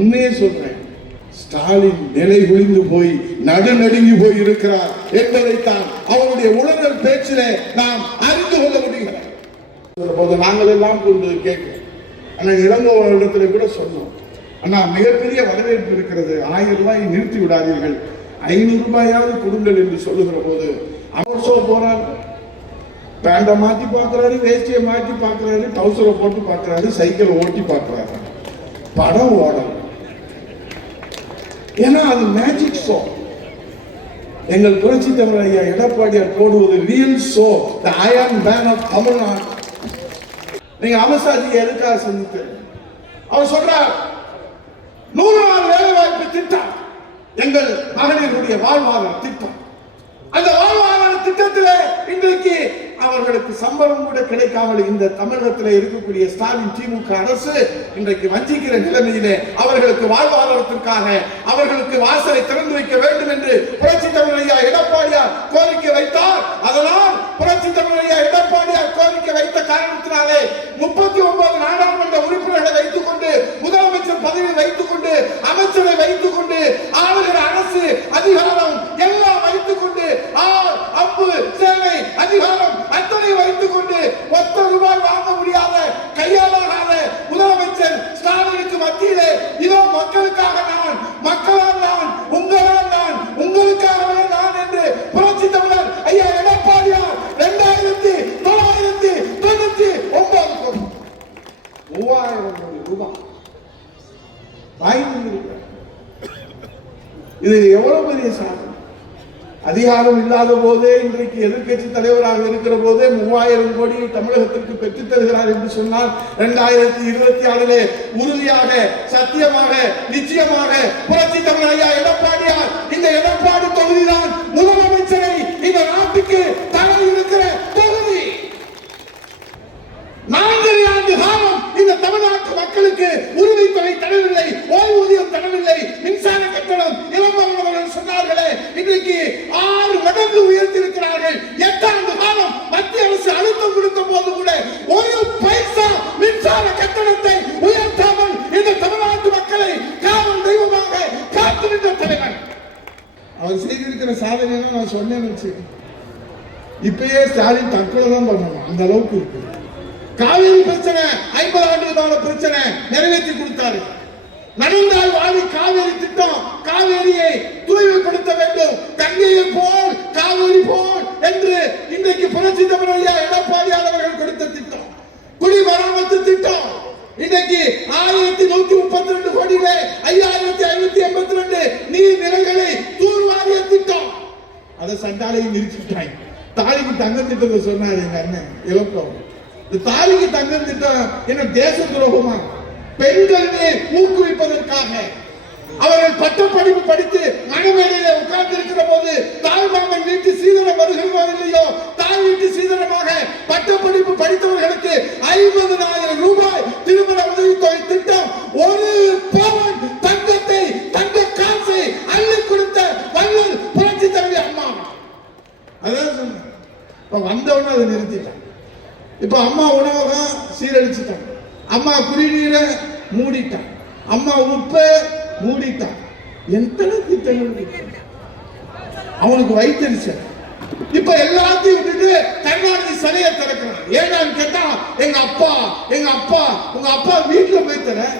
உண்மையே சொல்றேன். ஸ்டாலின் நிலை குளிந்து போய் நடுநடுங்கி போய் இருக்கிறார் என்பதைத்தான் அவருடைய உணர்தல் பேச்சிலே நாம் அறிந்து கொள்ள முடியும் போது நாங்கள் எல்லாம் கொண்டு கேட்கிறோம். ஆனா இளங்கோவரிடத்துல கூட சொன்னோம். அண்ணா மிகப்பெரிய வரவேற்பு இருக்கிறது. ஆயிரம் ரூபாயை நிறுத்தி விடாதீர்கள். ஐநூறு ரூபாயாவது கொடுங்கள் என்று சொல்லுகிற போது அவர் சொல்ல போறார். பேண்டை மாற்றி பார்க்கறாரு வேஸ்டியை மாற்றி பார்க்கறாரு டவுசரை போட்டு பார்க்கறாரு சைக்கிளை ஓட்டி பார்க்கறாரு. படம் ஓடணும் ஏன்னா அது மேஜிக் ஷோ எங்கள் புரட்சி தமிழ் ஐயா எடப்பாடியார் போடுவது real show the iron fan of Tamil Nadu நீங்க அமர்சாஜி எதுக்காக சந்தித்து? அவர் சொல்றார் நூறு நாள் வேலை வாய்ப்பு திட்டம் எங்கள் மகளிருடைய வாழ்வாதார திட்டம். அந்த வாழ்வாதார திட்டத்தில் இன்றைக்கு அவர்களுக்கு சம்பளம் கூட கிடைக்காமல் இந்த தமிழகத்தில் இருக்கக்கூடிய ஸ்டாலின் திமுக அரசு இன்றைக்கு வஞ்சிக்கிற நிலைமையிலே அவர்களுக்கு வாழ்வாதாரத்திற்காக அவர்களுக்கு வாசலை திறந்து வைக்க வேண்டும் என்று புரட்சி தமிழர் மூவாயிரம் கோடி ரூபாய் வாங்கி இது எவ்வளவு பெரிய சாதனை? அதிகாரம் இல்லாத போதே இன்றைக்கு எதிர்கட்சி தலைவராக இருக்கிற போதே மூவாயிரம் கோடி தமிழகத்திற்கு பெற்றுத் தருகிறார் என்று சொன்னால் இரண்டாயிரத்தி இருபத்தி ஆறிலே உறுதியாக சத்தியமாக நிச்சயமாக புரட்சி தமிழ் ஐயா எடப்பாடியார் இந்த எடப்பாடி தொகுதிதான் முதலமைச்சர் இருந்துச்சு இப்பயே ஸ்டாலின் தற்கொலை தான் பண்ணணும். அந்த அளவுக்கு இருக்கு. காவிரி பிரச்சனை ஐம்பது ஆண்டுகளான பிரச்சனை நிறைவேற்றி கொடுத்தாரு. நடந்தால் வாழி காவேரி திட்டம் காவேரியை தூய்மைப்படுத்த வேண்டும். தங்கையை போல் காவேரி போல் என்று இன்றைக்கு புரட்சி தமிழையா எடப்பாடியார் அதை நிறுத்திட்டாங்க தாலிக்கு தங்கம் திட்டத்தை சொன்னார் எங்க அண்ணன் இளக்கம் இந்த தாலிக்கு தங்கம் திட்டம் என்ன தேச துரோகமா? பெண்களை ஊக்குவிப்பதற்காக அவர்கள் பட்ட படிப்பு படித்து மனமேடையில உட்கார்ந்து இருக்கிற போது தாய் மாமன் வீட்டு சீதனம் சொன்னேன் இப்போ வந்தவொடனே அதை நிறுத்திட்டான் இப்போ அம்மா உணவகம் சீரழிச்சிட்டான் அம்மா குடிநீரை மூடிட்டான் அம்மா உப்பை மூடிட்டான் எத்தனை திட்டங்கள் இருக்கு? அவனுக்கு வைத்தறிச்சல் இப்ப எல்லாத்தையும் விட்டுட்டு கருணாநிதி சிலையை திறக்கிறான் ஏன்னு கேட்டா எங்க அப்பா எங்க அப்பா உங்க அப்பா வீட்டுல போய் தரேன்